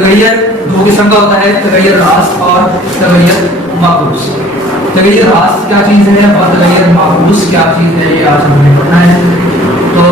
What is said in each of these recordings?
तगैयर दो किस्म का होता है, तगैयर रास और तगैयर माकूस। तगैयर रास क्या चीज़ है और तगैयर माकूस क्या चीज़ है, ये आज हमें पढ़ना है। तो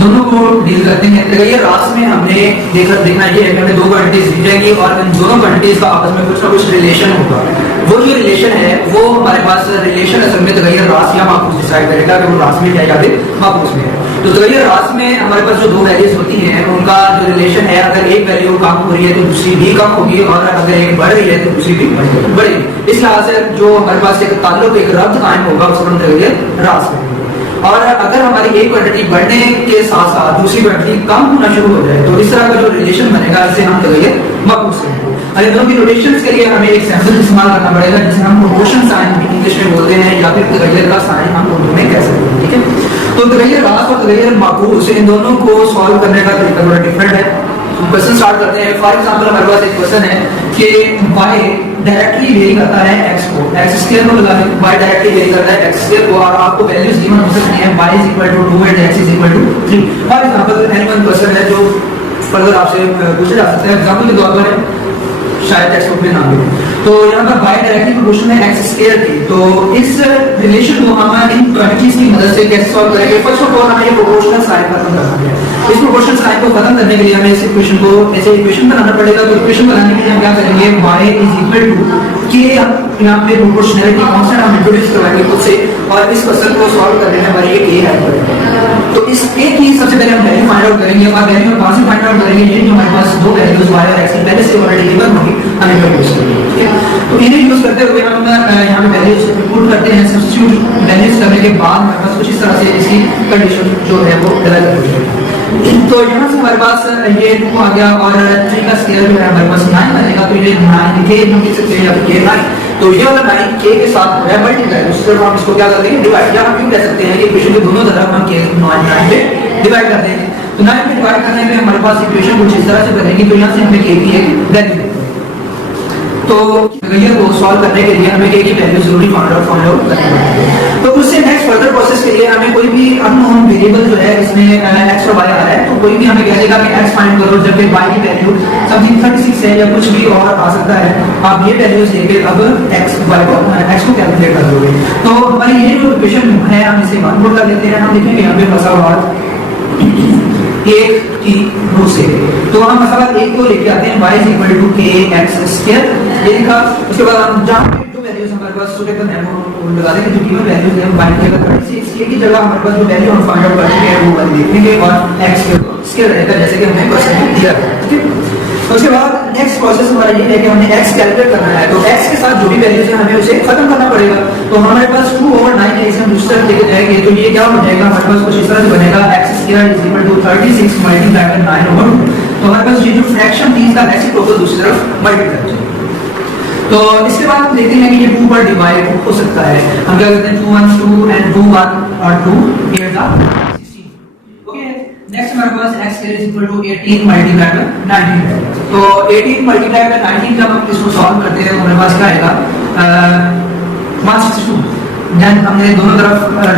दोनों को डील करते हैं। तगैयर रास में हमने देखना ये है कि हमें दो क्वांटिटीज दी जाएंगी और इन दोनों क्वांटिटीज का आपस में कुछ ना कुछ रिलेशन होगा। वो जो रिलेशन है वो हमारे पास रिलेशन असल में तगैयर रास या माकूस डिसाइड करेगा कि वो रास में है या फिर माकूस में है। तो तगैयर रास में हमारे पास जो दो वैल्यूज होती हैं उनका जो रिलेशन है, अगर एक वैल्यू कम हो रही है तो दूसरी भी कम होगी और अगर एक बढ़ रही है तो दूसरी भी बढ़ेगी। इस लिहाज से जो हमारे पास एक ताल्लुक, एक रब्त कायम होगा उसको हम तगैयर रास में। और अगर हमारी एक क्वांटिटी बढ़ने के साथ साथ दूसरी क्वांटिटी कम होना शुरू हो जाए तो इस तरह का जो रिलेशन बनेगा इसे हम तगैयर माकूस कहेंगे। और इन दोनों की रिलेशंस के लिए हमें एक सैंपल इस्तेमाल करना पड़ेगा जिसे हम प्रोपोर्शन साइन इंग्लिश में बोलते हैं या फिर तगैयर का साइन हम उर्दू में कह सकते हैं। ठीक है, तो तगैयर रास और तगैयर माकूस इन दोनों को सॉल्व करने का तरीका थोड़ा डिफरेंट है। क्वेश्चन स्टार्ट करते हैं। फॉर एग्जांपल हमारे पास एक क्वेश्चन है कि y डायरेक्टली वेरी करता है x को, x स्क्वायर को लगा दें, y डायरेक्टली वेरी करता है x स्क्वायर को और आपको वैल्यूज गिवन हो सकती हैं y = 2 and x = 3। For example anyone question है जो फर्दर आपसे पूछा जा सकता है। एग्जांपल के तौर पर शायद टेक्स्ट बुक में ना हो तो यहाँ पर y डायरेक्टली प्रोपोर्शनल है x स्क्वायर की। तो इस रिलेशन को हम इन क्वांटिटीज की मदद से कैसे सॉल्व करेंगे? फर्स्ट ऑफ ऑल हमें ये प्रोपोर्शनल साइन खत्म करना है। इस प्रोपोर्शनल साइन को खत्म करने के लिए हमें इस इक्वेशन को ऐसे इक्वेशन बनाना पड़ेगा। तो इक्वेशन बनाने के लिए हम क्या करेंगे? y = k, यहाँ पे प्रोपोर्शनैलिटी कांस्टेंट हम इंट्रोड्यूस करवाएंगे खुद से और इस क्वेश्चन को सॉल्व करने में हमारे ये k हेल्प करेगा। तो इस k की सबसे पहले हम वैल्यू फाइंड आउट करेंगे और वैल्यू कहां से फाइंड आउट करेंगे? ये जो हमारे पास दो वैल्यूज y और x की पहले से ऑलरेडी गिवन होगी हमें यूज करेंगे। ठीक है, तो इन्हें यूज करते हुए हम यहाँ पे वैल्यूज पुट करते हैं। सब्स्टिट्यूट वैल्यूज करने के बाद हमारे पास कुछ इस तरह से इसकी कंडीशन जो है वो डेवलप हो जाएगी। तो यहाँ से हमारे पास ये 2 आ गया और 3 का स्क्वायर जो है हमारे पास 9 बनेगा। तो ये 9k हम लिख सकते हैं या फिर 9। तो ये वाला 9k के साथ है मल्टीप्लाई, उस तरह हम इसको क्या कर देंगे? डिवाइड। या हम यूं कह सकते हैं कि इक्वेशन के दोनों तरफ हम k 9 पे डिवाइड कर देंगे। तो 9 पे डिवाइड करने पे हमारे पास इक्वेशन कुछ इस तरह से बनेगी। तो यहाँ से हमें k की एक वैल्यू, तो तगैयर को सॉल्व करने के लिए हमें k की वैल्यू जरूरी फाइंड आउट करनी है। तो उससे नेक्स्ट फर्दर प्रोसेस के लिए हमें कोई भी अननोन वेरिएबल जो है इसमें x और y आ रहा है तो कोई भी हमें कह देगा कि x फाइंड करो, जब y की वैल्यू समथिंग 36 है या कुछ भी और आ सकता है, आप ये वैल्यूज लेके अब x को कैलकुलेट कर दोगे। तो हमारी ये जो इक्वेशन है हम इसे वन पुट कर लेते हैं। हम लिखेंगे यहाँ पे मसला एक की रूट से, तो हम मसला एक को लेके आते हैं y = kx²। ये लिखा। उसके बाद हम जहाँ पे दो वैल्यूज हमारे पास सुटेबल है वो लगा देंगे। जो गिवन वैल्यूज है हम फाइंड करेंगे 36 k की जगह हमारे पास जो वैल्यू हम फाइंड आउट करेंगे वो वाली लिखेंगे और x स्क्वायर रहेगा जैसे कि हमने क्वेश्चन में दिया है। ठीक है, उसके बाद नेक्स्ट प्रोसेस हमारा ये है कि हमने x कैलकुलेट करना है। तो x के साथ जो भी वैल्यूज है हमें उसे खत्म करना पड़ेगा। तो हमारे पास 2/9 है, इसे हम दूसरी तरफ लेके जाएंगे तो ये क्या हो जाएगा? हमारे पास कुछ इस तरह से बनेगा x² = 36 × 9/2। तो हमारे पास ये जो फ्रैक्शन थी इसका रेसिप्रोकल दूसरी तरफ मल्टीप्लाई हो जाएगा। तो इसके बाद हम देखते हैं कि ये 2 पर डिवाइड हो सकता है। हम क्या करते हैं 2 1 2 एंड 2 1 और 2 8 16। ओके, नेक्स्ट हमारे पास x = 18 × 19 है। तो 18 × 19 जब हम इसको सॉल्व करते हैं तो हमारे पास क्या आएगा? 162। देन हमने दोनों तरफ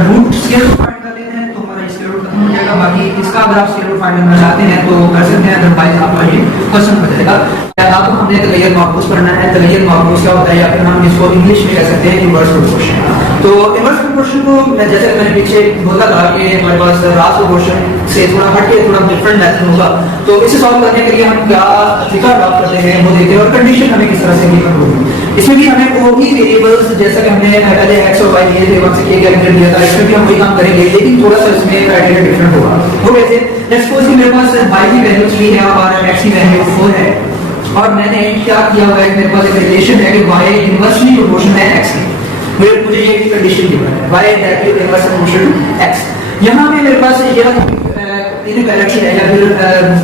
रूट स्क्वायर रूट फाइंड कर लेते हैं तो हमारा स्क्वायर रूट खत्म हो जाएगा। बाकी इसका अगर आप स्क्वायर रूट फाइंड करना चाहते हैं तो कर सकते हैं, अदरवाइज आपका ये क्वेश्चन हो जाएगा। अब हमने तगैयर माकूस पढ़ना है। तगैयर माकूस क्या होता है या फिर हम इसको इंग्लिश में कह सकते हैं इनवर्स प्रोपोर्शन। तो इनवर्स प्रोपोर्शन को जैसे मैंने पीछे बोला था कि हमारे पास रास प्रोपोर्शन से थोड़ा हटके थोड़ा डिफरेंट मेथड होगा। तो इसे सॉल्व करने के लिए हम क्या तरीका अडॉप्ट करते हैं वो देखते हैं और कंडीशन हमें किस तरह से गिवन होगी। इसमें भी हमें वो भी वेरिएबल्स जैसा कि हमने पहले x और y लिए थे वहां से k कैलकुलेट किया था, इसमें भी हम वही काम करेंगे लेकिन थोड़ा सा इसमें क्राइटेरिया डिफरेंट होगा। वो कैसे? लेट्स सपोज कि मेरे पास y की वैल्यू 3 है और x की वैल्यू 4 है और मैंने क्या किया हुआ है? मेरे पास एक रिलेशन है कि y इनवर्सली प्रोपोर्शनल है x की। मुझे ये कंडीशन गिवन है y directly inverse proportional x। यहाँ पे मेरे पास ये इनइक्वालिटी है या फिर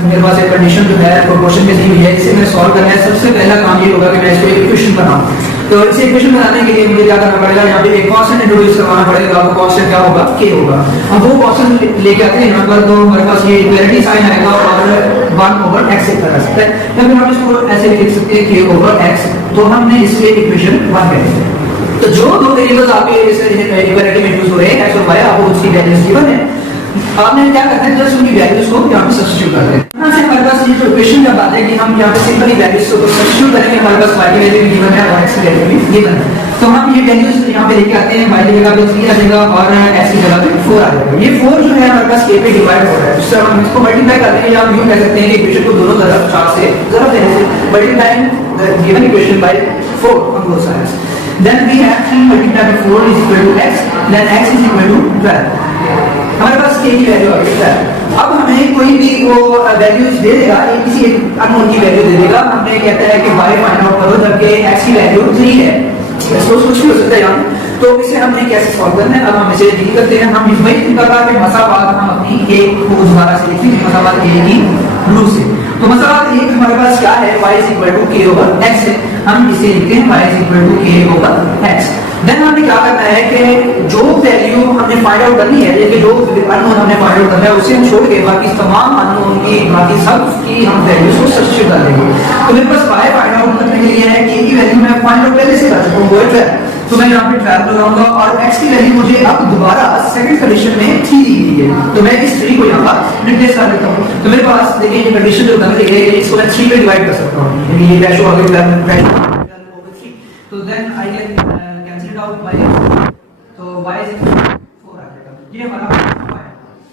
मेरे पास एक कंडीशन जो है प्रोपोर्शन में दी हुई है, इसे मैं सॉल्व करना है। सबसे पहला काम ये होगा कि मैं इसको एक इक्वेशन बनाऊं। तो इसे इक्वेशन बनाने के लिए मुझे क्या करना पड़ेगा? यहाँ पे एक कांस्टेंट इंट्रोड्यूस करवाना पड़ेगा। वो कांस्टेंट क्या होगा? k होगा। अब वो कांस्टेंट लेके आते हैं यहाँ पर तो हमारे पास ये इक्वालिटी साइन आएगा और 1/x एक तरह से या फिर हम इसको ऐसे लिख सकते हैं k/x। तो हमने इससे इक्वेशन 1 कह देते हैं। तो जो दो वेरिएबल्स आपके इस इक्वालिटी में यूज हो रहे हैं x और y, आपको उसकी वैल्यूज गिवन है। आपने क्या करते हैं, जस्ट उनकी वैल्यूज को यहाँ पे सब्स्टिट्यूट करते हैं। यहाँ से हमारे पास ये जो इक्वेशन का बात है कि हम यहाँ पे सिंपली वैल्यूज को सब्स्टिट्यूट करेंगे, हमारे पास y की वैल्यू भी गिवन है और x की वैल्यू भी गिवन है। तो हम ये वैल्यूज यहाँ पे लेके आते हैं, y की जगह पे 3 आ जाएगा और x की जगह पे 4 आ जाएगा। ये 4 जो है हमारे पास k पे डिवाइड हो रहा है, जिससे हम इसको मल्टीप्लाई करते हैं, या हम यूं कह सकते हैं कि इक्वेशन को दोनों तरफ 4 से ज़रूर देने से multiplying the given equation by 4 on both sides. Then we have 3 multiplied by 4 is equal to x, then x is equal to 12. हमारे पास k की वैल्यू आ गई है। अब हमें कोई भी वो वैल्यूज दे देगा, एक किसी एक अननोन की वैल्यू दे देगा, हमें कहता है कि y फाइंड आउट करो, जबकि x की वैल्यू 3 है। इसको कुछ भी हो सकता है यहाँ, तो इसे हमने कैसे सॉल्व करना है, अब हम इसे डील करते हैं। हम वही तरीका था कि मसावात हम अपनी a को दोबारा से लिखेंगे, मसावात a की ब्लू से। तो मसावात एक हमारे पास क्या है, y is equal to k over x है, हम इसे लिखते हैं y is equal to k over x। Then हमें क्या करना है कि जो वैल्यू हमने फाइंड आउट करनी है, जैसे जो अननोन हमने फाइंड आउट करना है उसे हम छोड़ के बाकी तमाम अननोन की बाकी सब की हम वैल्यूज को सब्स्टिट्यूट कर देंगे। तो मेरे पास y फाइंड आउट करने के लिए है, k की वैल्यू मैं फाइंड आउट पहले से कर चुका हूं, वो है 12, तो मैं यहाँ पे 12 लगाऊंगा और x की वैल्यू मुझे अब दोबारा सेकंड कंडीशन में 3 दी गई है, तो मैं इस 3 को यहाँ पर रिप्लेस कर देता हूँ। तो मेरे पास देखिए ये कंडीशन जो बन रही है, इसको मैं 3 पे डिवाइड कर सकता हूँ, यानी ये रेशो आ गई 12 over 3, तो then I can cancel it out by, तो y is equal to 4 आ जाएगा। ये हमारा y है।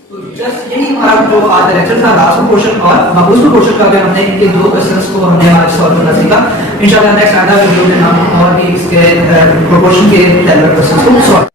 तो जस्ट यही हमारा जो आज लेक्चर था, लास्ट पोर्शन और उस पोर्शन का हमने इनके दो क्वेश्चंस को हमने आज सॉल्व करना सीखा। इंशाल्लाह नेक्स्ट आधा वीडियो में हम और भी इसके प्रोपोर्शन के क्वेश्चंस को सॉल्व